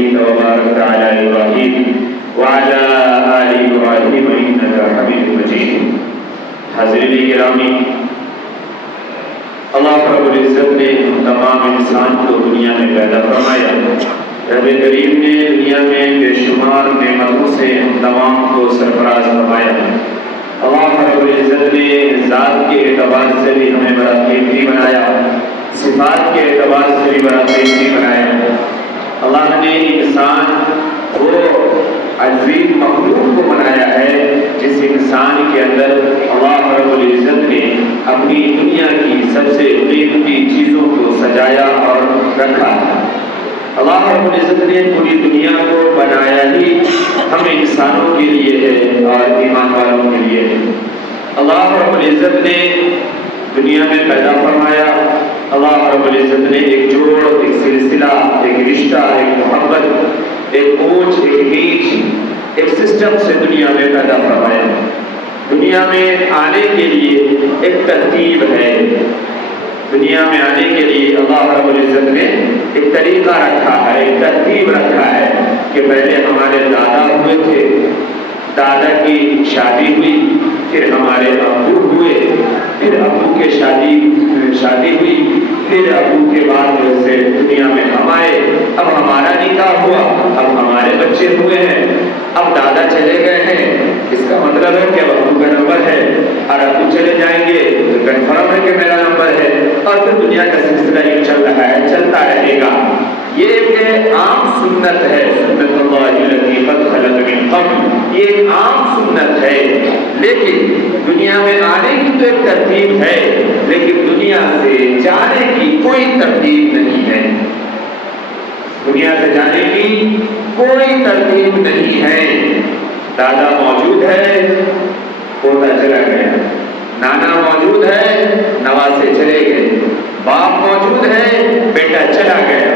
صليت وباركت على إبراهيم وعلى آل إبراهيم إنك حميد مجيد. حاضرین گرامی، اللہ رب العزت نے تمام انسان کو دنیا میں پیدا فرمایا. رب کریم نے دنیا میں بے شمار نعمتوں سے ہم تمام کو سرفراز فرمایا. اللہ رب العزت نے ذات کے اعتبار سے بھی ہمیں بڑا قیمتی بنایا، صفات کے اعتبار سے بھی بڑا قیمتی بنایا. اللہ نے انسان وہ عظیم مخلوق کو بنایا ہے جس انسان کے اندر اللہ رب العزت نے اپنی دنیا کی سب سے قیمتی چیزوں کو سجایا اور رکھا. اللہ رب العزت نے پوری دنیا کو بنایا ہی ہم انسانوں کے لیے ہے اور ایمان والوں کے لیے ہے. اللہ رب العزت نے دنیا میں پیدا فرمایا. اللہ رب العزت نے ایک جوڑ، ایک سلسلہ، ایک رشتہ، ایک محبت، ایک اونچ، ایک نیچ، ایک سسٹم سے دنیا میں پیدا فرمایا. دنیا میں آنے کے لیے ایک ترتیب ہے. دنیا میں آنے کے لیے اللہ رب العزت نے ایک طریقہ رکھا ہے، ایک ترتیب رکھا ہے کہ پہلے ہمارے دادا ہوئے تھے، دادا کی شادی ہوئی، پھر ہمارے ابو ہوئے، پھر ابو کے شادی ہوئی، پھر ابو کے بعد سے دنیا میں ہم آئے. اب ہمارا نکاح ہوا، اب ہمارے بچے ہوئے ہیں، اب دادا چلے گئے ہیں. اس کا مطلب ہے کہ اب ابو کا نمبر ہے، اور ابو چلے جائیں گے تو کنفرم ہے کہ میرا نمبر ہے. اور پھر دنیا کا سلسلہ یہ چل رہا ہے، چلتا رہے گا. یہ ایک عام سنت ہے، سنت اللہ التي قد خلت من قبل. یہ ایک عام سنت ہے. لیکن دنیا میں آنے کی تو ایک ترتیب ہے، لیکن دنیا سے جانے کی کوئی ترتیب نہیں ہے. دنیا سے جانے کی کوئی ترتیب نہیں ہے. دادا موجود ہے، پوتا چلا گیا. نانا موجود ہے، نواسے چلے گئے. باپ موجود ہے، بیٹا چلا گیا.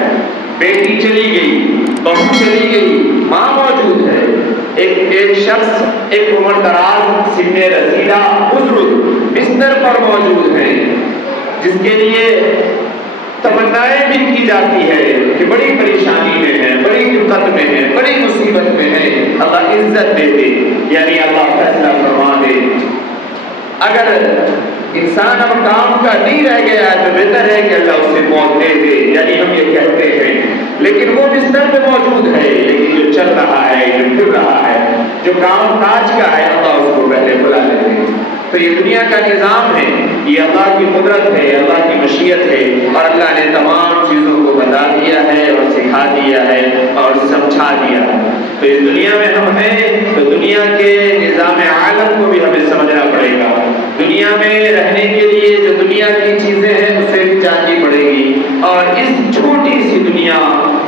بیٹی چلی گئی، بہو چلی گئی. ماں موجود ہے. ایک شخص، ایک عمر دراز، سن رسیدہ بزرگ بستر پر موجود ہے، جس کے لیے تمنائیں بھی کی جاتی ہے کہ بڑی پریشانی میں ہے، بڑی دقت میں ہے، بڑی مصیبت میں ہے. اللہ عزت دے دے، یعنی اللہ فیصلہ فرما دے. اگر انسان اب کام کا نہیں رہ گیا تو بہتر ہے کہ اللہ اسے موت دے دے، یعنی ہم یہ کہتے ہیں. لیکن وہ بستر پہ موجود ہے، لیکن جو چل رہا ہے، جو پھر رہا ہے، جو کام کاج کا ہے، اللہ اس کو پہلے بلا لیتے ہیں. تو یہ دنیا کا نظام ہے، یہ اللہ کی قدرت ہے، اللہ کی مشیت ہے. اور اللہ نے تمام چیزوں کو بتا دیا ہے اور سکھا دیا ہے اور سمجھا دیا ہے. تو اس دنیا میں ہم ہیں تو دنیا کے نظام عالم کو بھی ہمیں سمجھنا پڑے گا. دنیا میں رہنے کے لیے جو دنیا کی چیزیں ہیں اسے بھی جاننی پڑے گی. اور اس چھوٹی سی دنیا،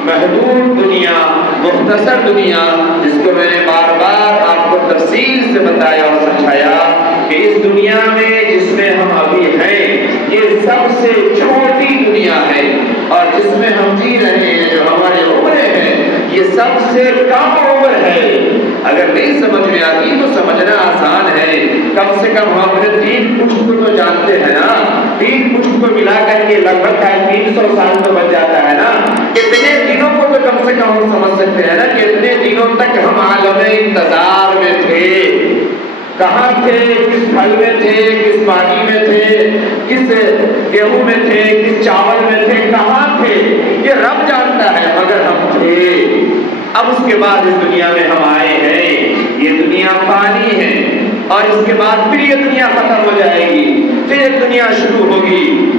محدود دنیا، مختصر دنیا، جس کو میں نے بار بار آپ کو تفصیل سے بتایا اور سمجھایا کہ اس دنیا میں جس میں ہم ابھی ہیں یہ سب سے چھوٹی دنیا ہے. اور جس میں ہم جی رہے ہیں، جو ہمارے عمریں ہیں، یہ سب سے کم عمر ہے. اگر نہیں سمجھ میں آتی تو سمجھنا آسان ہے. کم سے کم ہم اپنے 3 پشت کو تو جانتے ہیں نا. 3 پشت کو ملا کر کے لگ بھگ 300 سال تو بچ جاتا ہے نا. اتنے دنوں کو تو کم سے کم ہم سمجھ سکتے ہیں نا کہ اتنے دنوں تک ہم عالم انتظار میں تھے. کہاں تھے؟ کس پھل میں تھے؟ کس پانی میں تھے؟ کس گیہوں میں تھے؟ کس چاول میں تھے؟ کہاں تھے؟ یہ رب جانتا ہے، مگر ہم تھے. اب اس کے بعد اس دنیا میں ہم آئے ہیں. یہ دنیا فانی ہے اور اس کے بعد پھر یہ دنیا ختم ہو جائے گی. پھر ایک دنیا شروع ہوگی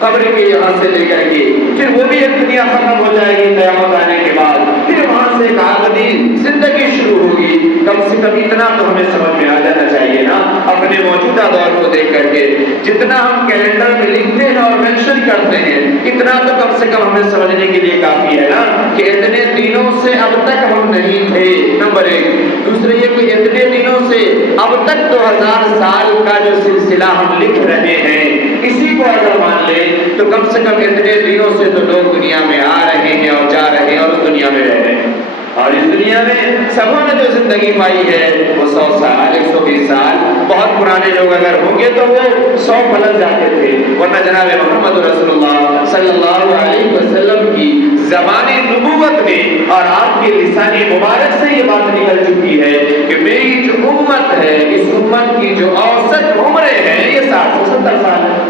قبر کے یہاں سے لے کر کے. پھر وہ بھی ایک دنیا ختم ہو جائے گی قیامت آنے کے بعد. پھر وہاں سے ایک آبدی زندگی شروع ہوگی. کم سے کم اتنا تو ہمیں سمجھ میں آ جانا چاہیے نا اپنے موجودہ دور کو دیکھ کر کے. جتنا ہم کیلنڈر میں لکھتے ہیں اور مینشن کرتے ہیں، اتنا تو کم سے کم ہمیں سمجھنے کے لیے کافی ہے نا کہ اتنے دنوں سے اب تک ہم نہیں تھے. نمبر 1. دوسرے یہ کہ اتنے دنوں سے اب تک 2000 سال کا جو سلسلہ ہم لکھ رہے ہیں، اسی کو اگر مان لیں تو کم سے کم اتنے دنوں سے تو لوگ دنیا میں آ رہے ہیں اور جا رہے ہیں اور اس دنیا میں رہ رہے ہیں. اور اس دنیا میں سبوں نے جو زندگی پائی ہے وہ 100 سال 120 سال، بہت پرانے لوگ اگر ہوں گے تو وہ 100 پلٹ جاتے تھے، ورنہ جناب محمد رسول اللہ صلی اللہ علیہ وسلم کی زبانی نبوت میں اور آپ کے لسانی مبارک سے یہ بات نکل چکی ہے کہ میری جو امت ہے، اس امت کی جو اوسط عمریں ہیں یہ 60 سے 70 سال ہے۔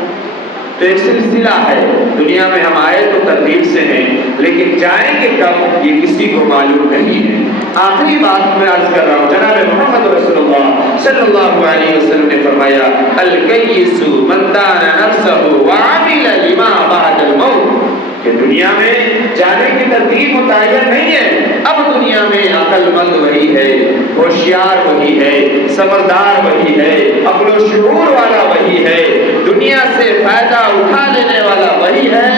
تو ایک سلسلہ ہے، دنیا میں ہم آئے تو ترتیب سے ہیں، لیکن جائیں گے کب یہ کسی کو معلوم نہیں ہے۔ آخری بات میں عرض کر رہا ہوں، جناب محمد رسول اللہ صلی اللہ علیہ وسلم نے فرمایا الکیس من دان نفسہ وعمل لما بعد الموت، کہ دنیا میں جانے کی ترتیب متعین نہیں ہے۔ اب دنیا میں عقل مند وہی ہے، ہوشیار وہی ہے، سمجھدار وہی ہے، عقل و شعور والا وہی ہے، دنیا سے فائدہ اٹھا لینے والا وہی ہے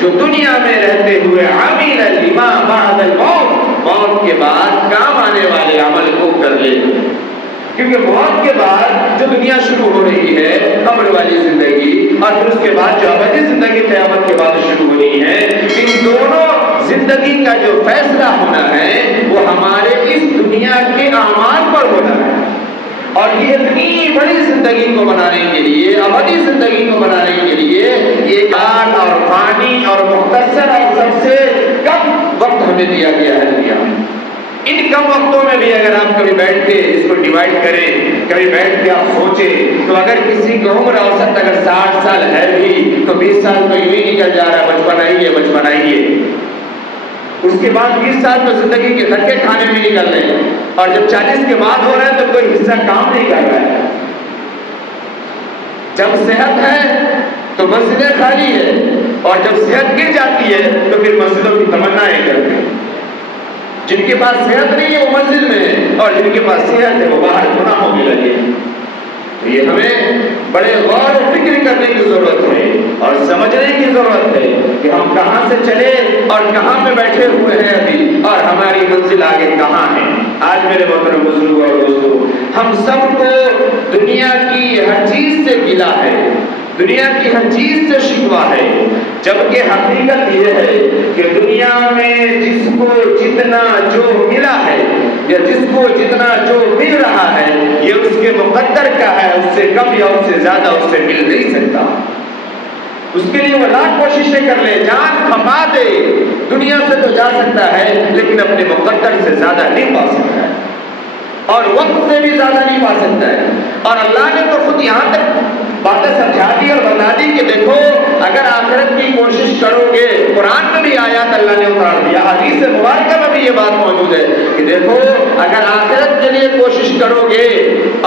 جو دنیا میں رہتے ہوئے عمل لما بعد الموت، موت کے بعد کام آنے والے عمل کو کر لے۔ کیونکہ موت کے بعد جو دنیا شروع ہو رہی ہے قبر والی زندگی، اور پھر اس کے بعد جو ابدی زندگی قیامت کے بعد شروع ہو رہی ہے، ان دونوں زندگی کا جو فیصلہ ہونا ہے وہ ہمارے اس دنیا کے اعمال پر ہونا ہے۔ اور یہ اتنی بڑی زندگی کو بنانے کے لیے، ابدی زندگی کو بنانے کے لیے ایک آٹھ اور فانی اور مختصر اور سب سے کم وقت ہمیں دیا گیا ہے دنیا میں۔ ان کم وقتوں میں بھی اگر آپ کبھی بیٹھ کے اس کو ڈیوائڈ کریں، کبھی بیٹھ کے آپ سوچیں، تو اگر کسی کی عمر اوسط اگر 60 سال ہے بھی تو 20 سال تو یوں ہی نکل جا رہا ہے، بچپن آئیے بچپن آئیے۔ اس کے بعد 20 سال تو زندگی کے دھکے کھانے میں نکل رہے ہیں، اور جب 40 کے بعد ہو رہا ہے تو کوئی حصہ کام نہیں کر رہا ہے۔ جب صحت ہے تو مسجدیں خالی ہے، اور جب صحت گر جاتی ہے تو پھر مسجدوں کی تمنائیں کرتے ہیں۔ جن کے پاس صحت نہیں ہے وہ مسجد میں ہے، اور جن کے پاس صحت ہے وہ باہر گناہوں میں لگے۔ تو یہ ہمیں بڑے غور و فکر کرنے کی ضرورت ہے اور سمجھنے کی ضرورت ہے کہ ہم کہاں سے چلے اور کہاں پہ بیٹھے ہوئے ہیں ابھی، اور ہماری منزل آگے کہاں ہے۔ آج میرے محترم بزرگوں اور دوستوں، ہم سب کو دنیا کی ہر چیز سے گلہ ہے، دنیا کی ہر چیز سے شکوہ ہے، جبکہ حقیقت یہ ہے کہ دنیا میں جس کو جتنا جو ملا ہے یا جس کو جتنا جو مل رہا ہے یہ اس کے مقدر کا ہے، اس سے کم یا اس سے زیادہ اس سے مل نہیں سکتا۔ اس کے لیے وہ لاکھ کوششیں کر لے، جان کھپا دے، دنیا سے تو جا سکتا ہے لیکن اپنے مقدر سے زیادہ نہیں پا سکتا ہے، اور وقت سے بھی زیادہ نہیں پا سکتا ہے۔ اور اللہ نے تو خود یہاں تک باتیں سمجھا دی اور بتا دی کہ دیکھو اگر آخرت کی کوشش کرو گے، قرآن میں بھی آیات اللہ نے اتار دیا، حدیث مبارکہ میں بھی یہ بات موجود ہے کہ دیکھو اگر آخرت کے لیے کوشش کرو گے،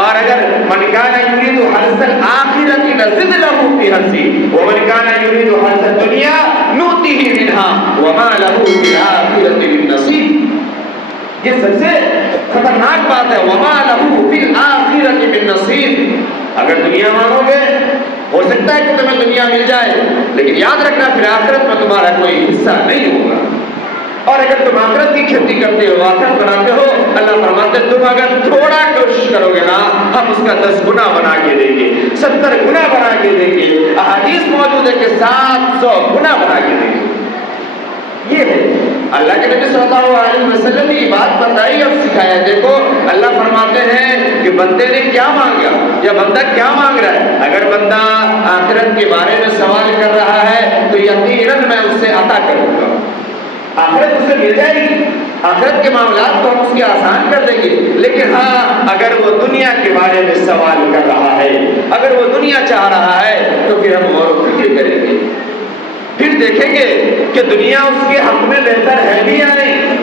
اور اگر من کان یرید حرث الآخرۃ نزد لہ فی حرثہ ومن کان یرید حرث الدنیا نؤتہ منها وما لہ فی الآخرۃ من نصیب۔ یہ سب سے خطرناک بات ہے، وما لہ فی الآخرۃ من نصیب۔ اگر دنیا مانو گے ہو سکتا ہے کہ تمہیں دنیا مل جائے، لیکن یاد رکھنا پھر آخرت میں تمہارا کوئی حصہ نہیں ہوگا۔ اور اگر تم آخرت کی کھیتی کرتے ہو، آخرت بناتے ہو، اللہ فرماتے تم اگر تھوڑا کوشش کرو گے نا ہم اس کا 10 گنا بنا کے دیں گے، 70 گنا بنا کے دیں گے، احادیث موجود ہے کہ 700 گنا بنا کے دیں گے۔ یہ ہے اللہ کے نبی صلی اللہ علیہ وسلم نے یہ بات بتائی اور سکھایا۔ دیکھو اللہ فرماتے ہیں کہ بندے نے کیا مانگا یا بندہ کیا مانگ رہا ہے۔ اگر بندہ آخرت کے بارے میں سوال کر رہا ہے تو یقیناً میں اسے عطا کروں گا، آخرت اسے مل جائے گی، آخرت کے معاملات کو ہم اس کے آسان کر دیں گے۔ لیکن ہاں اگر وہ دنیا کے بارے میں سوال کر رہا ہے، اگر وہ دنیا چاہ رہا ہے تو پھر ہم غور و فکر کریں گے، پھر دیکھیں گے کہ دنیا اس کے حق میں بہتر ہے بھی یا نہیں،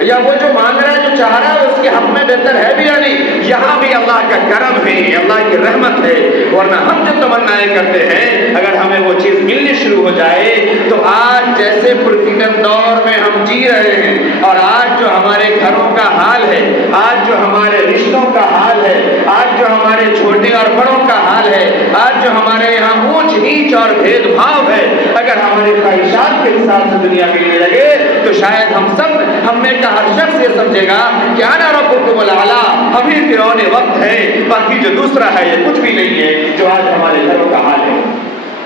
یا وہ جو مانگ رہا ہے جو چاہ رہا ہے اس کے حق میں بہتر ہے بھی یا نہیں۔ یہاں بھی اللہ کا کرم ہے، اللہ کی رحمت ہے، ورنہ ہم جو تمنائیں کرتے ہیں اگر ہمیں وہ چیز ملنی شروع ہو جائے تو آج جیسے پرفتن دور میں ہم جی رہے ہیں، اور آج جو ہمارے گھروں کا حال ہے، آج جو ہمارے رشتوں کا حال ہے، آج جو ہمارے چھوٹے اور بڑوں کا حال ہے، آج جو ہمارے یہاں اونچ نیچ اور بھید بھاؤ ہے، اگر ہماری خواہشات کے حساب سے دنیا ملنے لگے تو شاید ہم میں کا ہر شخص یہ سمجھے گا کہ انا ربکم الاعلی، ہم ہی فرعون وقت ہے، باقی جو دوسرا ہے یہ کچھ بھی نہیں ہے جو آج ہمارے گھروں کا حال ہے۔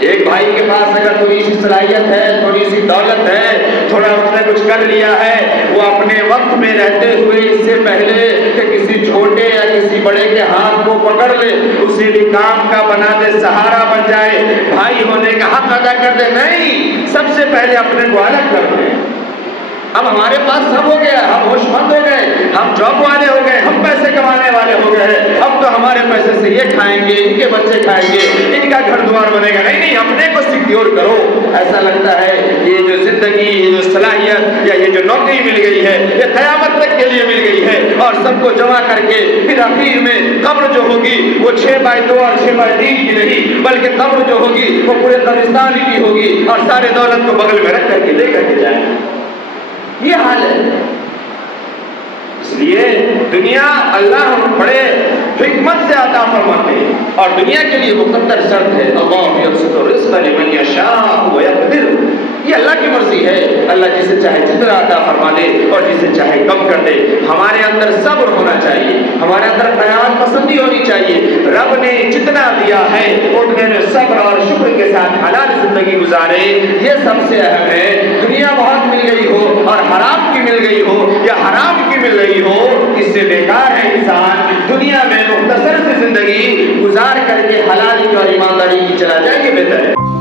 ایک بھائی کے پاس اگر تھوڑی سی صلاحیت ہے، تھوڑی سی دولت ہے، تھوڑا اس نے کچھ کر لیا ہے، وہ اپنے وقت میں رہتے ہوئے اس سے پہلے کہ کسی چھوٹے یا کسی بڑے کے ہاتھ کو پکڑ لے، اسے بھی کام کا بنا دے، سہارا بن جائے، بھائی ہونے کا حق ادا کر دے، نہیں، سب سے پہلے اپنے کو الگ کر دیں۔ اب ہمارے پاس سب ہو گیا، ہم ہوش مند ہو گئے، ہم جاب والے ہو گئے، ہم پیسے کمانے والے ہو گئے، اب تو ہمارے پیسے سے یہ کھائیں گے، ان کے بچے کھائیں گے، ان کا گھر دوار بنے گا، نہیں، اپنے کو سیکیور کرو۔ ایسا لگتا ہے یہ جو زندگی، یہ جو صلاحیت یا یہ جو نوکری مل گئی ہے، یہ قیامت تک کے لیے مل گئی ہے، اور سب کو جمع کر کے پھر اخیر میں قبر جو ہوگی وہ 6x2 اور 6x3 کی نہیں، بلکہ قبر جو ہوگی وہ پورے قبرستان کی ہوگی، اور سارے دولت کو بغل میں رکھ کر کے لے کر کے جائیں گے۔ یہ حال ہے۔ اس لیے دنیا اللہ بڑے حکمت سے عطا فرماتے ہیں، اور دنیا کے لیے مقدر شرط ہے، اللہ یبسط الرزق لمن یشاء ویقدر، یہ اللہ کی مرضی ہے، اللہ جسے چاہے جتنا عطا فرما دے اور جسے چاہے کم کر دے۔ ہمارے اندر صبر ہونا چاہیے، ہمارے اندر قناعت پسندی ہونی چاہیے، رب نے جتنا دیا ہے اتنے میں صبر اور شکر کے ساتھ حلال زندگی گزارے، یہ سب سے اہم ہے۔ دنیا بہت مل گئی ہو اور حرام کی مل گئی ہو یا حرام کی مل رہی ہو، اس سے بیکار ہے انسان دنیا میں مختصر سی زندگی گزار کر کے حلالی اور ایمانداری کی چلا جائے، یہ بہتر ہے۔